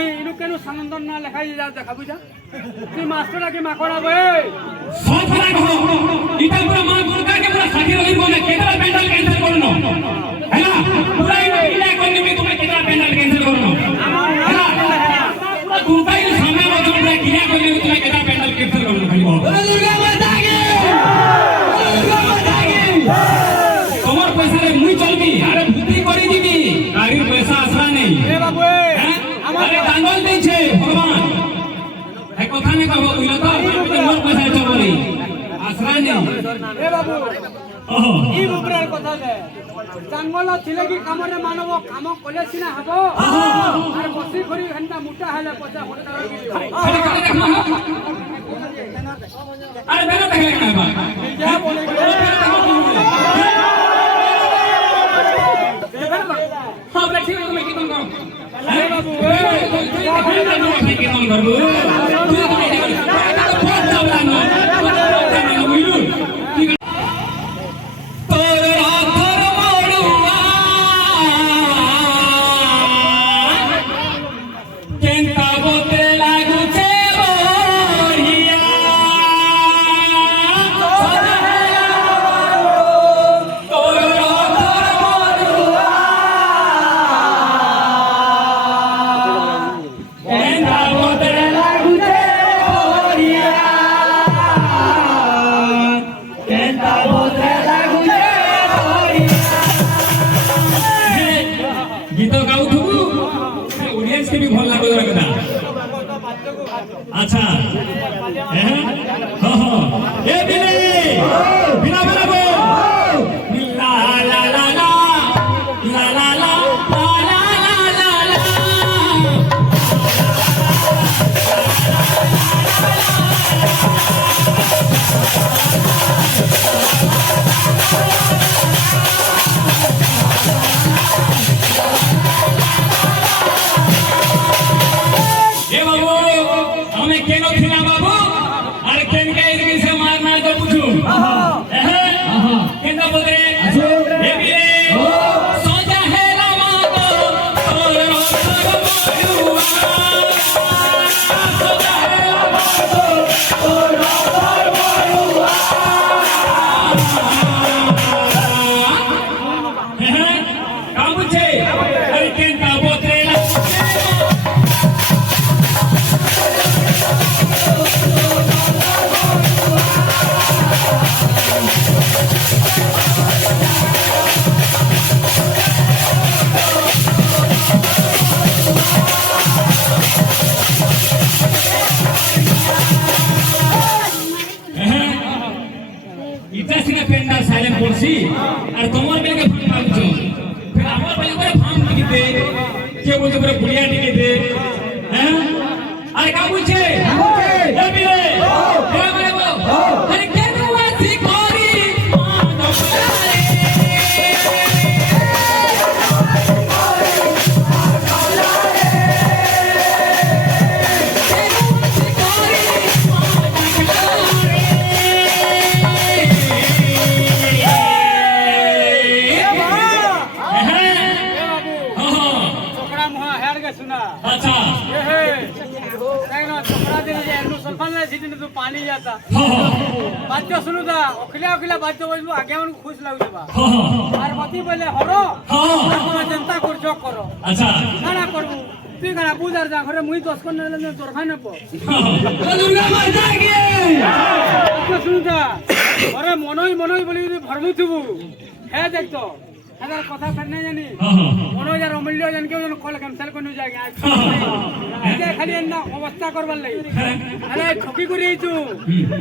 নহে ইনু কেন সানন্দন না লেখাই যা দেখা বুঝা তুই মাস্টার কি মাকড়া বে সব কথা কহ ইটা পুরা মা গুরকা কে পুরা সাথী রহি বলে কেতরা পেন্ডাল ক্যান্সেল করনো হেলা পুরা ইলা কোন নিমি তুমি কেতরা পেন্ডাল ক্যান্সেল করনো হেলা পুরা গুরকা কে সামনে বজো পুরা কিনা কইলে তুমি কেতরা পেন্ডাল ক্যান্সেল করনো খালি বল দুর্গা মাতা কি দুর্গা মাতা কি তোমার পয়সা রে মুই চলবি আরে বুদ্ধি করি দিবি গাড়ির পয়সা আসরা নেই এ বাবু আরে দাঙ্গল দিছে ভগবান এক কথা নে কব কইলো তো মোর পয়সা চবলি আসরা নেই এ বাবু ই বুবরার কথা দে জঙ্গল ছিলে কি কামরে মানব কাম কলে সিনা হবো আর বসি খড়ি ঘন্টা মুটা হলে 50 কোটি টাকা দিও আরে বেনা দেখলে না বাবা क्या बोलेंगे हां बेटा ठीक है मैं कीर्तन करूं अरे बाबू कीर्तन करूं तू बहुत चावला ना बुझलू तोर राधर मोड़ुआ केंता बोते लागू छे बोरिया गीत गाऊ थुबु ऑडियंस के भी भल लागो रखदा अच्छा हां हां ए बिले बिना बिना बो ला ला ला ला ला ला ला ला ला ला ए बाबू हमें केनो थिला बाबू अरे केन के इरगी से मारना तो पूछू केना बोले ए बिले सोजा है रामा तो तोर मोरुआ सोजा है रामा तो तोर मोरुआ का पूछे अरे केन का बोतरे इटा सिना पेंडा साइलेंट पड़सी और तमर बेले के भांग मारछो फिर हमर बेले करे भांग टिके दे के बोलछो करे बुलिया टिके दे हैं अरे का पूछे ए बिले ए मारे बो अरे के दुआ सिकोरी मान डोलारे अच्छा तो पानी जाता बात सुनु था अखिला अखिला बात बोलू आगे मन खुश लगुबा और मती बोले हरो जनता कर जो करो अच्छा काना करबू তুই কানা বুঝার যা ঘরে মুই 10 কোন নেলে তোর খানে পো দুর্গা মাতা কি তো শুনতা আরে মনই মনই বলি ভরমু থুবু হে দেখতো আদার কথা ফেরনে জানি মনই যার অমূল্য জান কেউ যেন কল ক্যান্সেল করে যায় আজকে খালি না অবস্থা করবার লাগি আরে ঠকি করে আইছু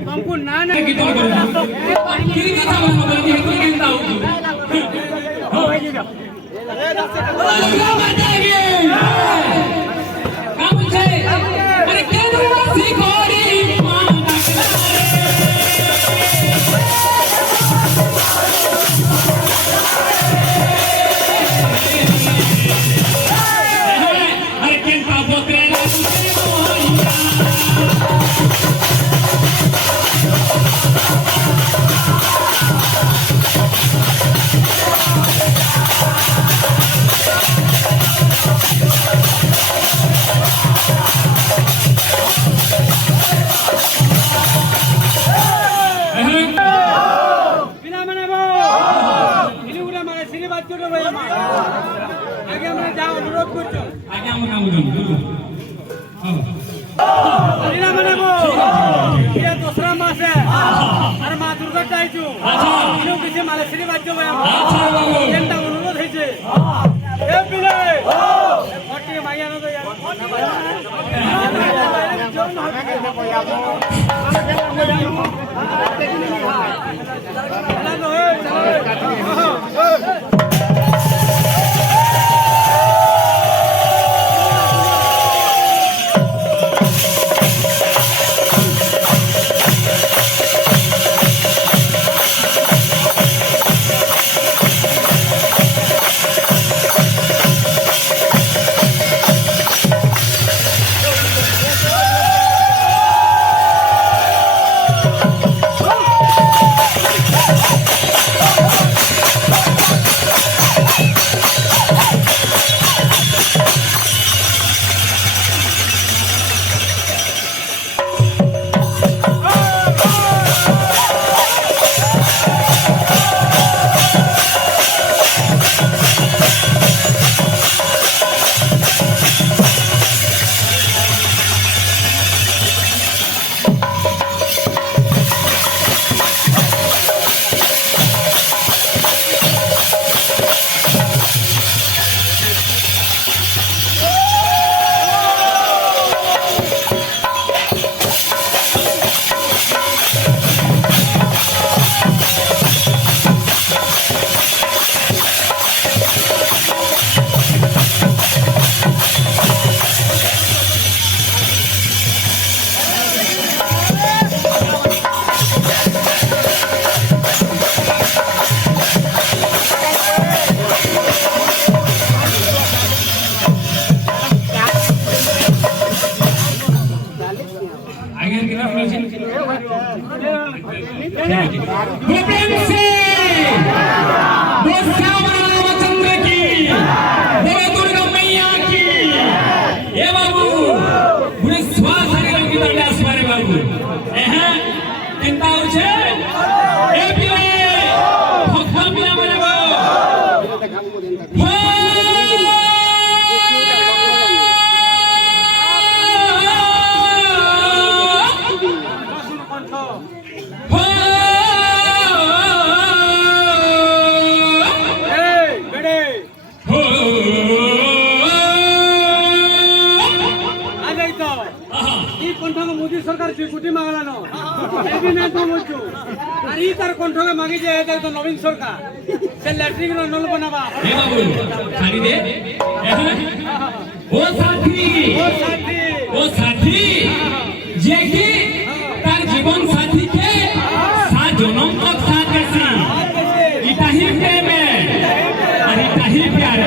তুমকু না না কি কথা বলবো কি কেনতা হউ हो भाई जी দুর্গা মাতা কি का पूछे अरे के दुआ सिकोरी मान अरे केनता बोतरे ला এরা মানে গো এটা দোসরা মাসে আর মা দুর্গা চাইছো কেউ কিছু মালেশ্বরী বাজ্য এটা অনুরোধ হয়েছে এ পিলে ফটি মাইয়া না তো रामचंद्र की बोले दुर्गा मैया की ए बाबू बुरे श्वास की तरह मारे बाबू चिंता होছে ए पिले भक्त पिला माने মোদী সরকার স্বীকৃতি মাগলানো এই না তো বলছো আর ই তার কণ্ঠকে মাগি যে এটা তো নবীন সরকার সে ল্যাট্রিন নল বানাবা এ বাবু খালি দে ও সাথী ও সাথী যে কি তার জীবন সাথী কে সাত জনম তক সাথ দেছি ইটা হি প্রেম আর ইটা হি প্যার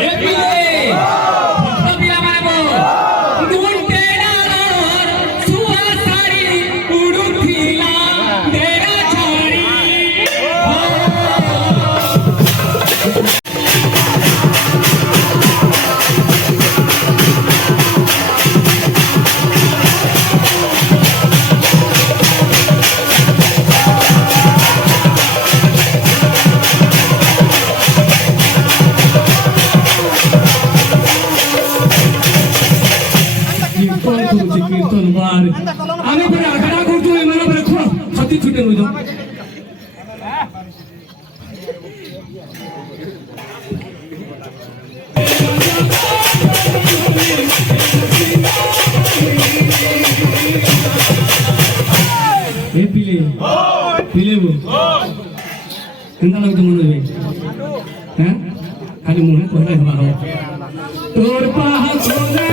এ পিলে ভক্ত পিলা মারবো দুনতে নার সুয়াসারি উড়ুথিলা দেরা ছাড়ি कीर्तन बार आम्ही बरे आकडा करतोय मला बरे खूप छती छुटे होतो हे पिले पिले वो केंदा लागतो म्हणून हे खाली मुळे कोणा तोर पाहा